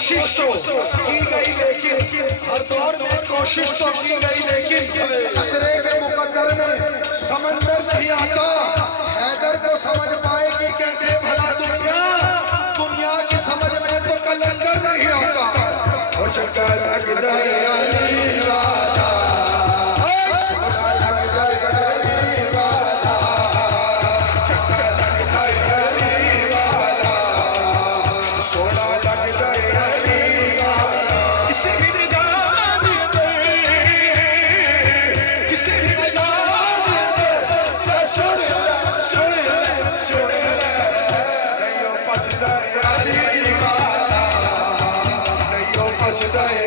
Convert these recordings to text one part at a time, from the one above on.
कोशिश तो की गई लेकिन हर दौर में कोशिश तो की गई लेकिन खतरे के मुकद्दर में समंदर नहीं आता। हैदर को समझ पाएगी कैसे भला दुनिया, दुनिया की समझ में तो कलंदर नहीं आता।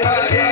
Ali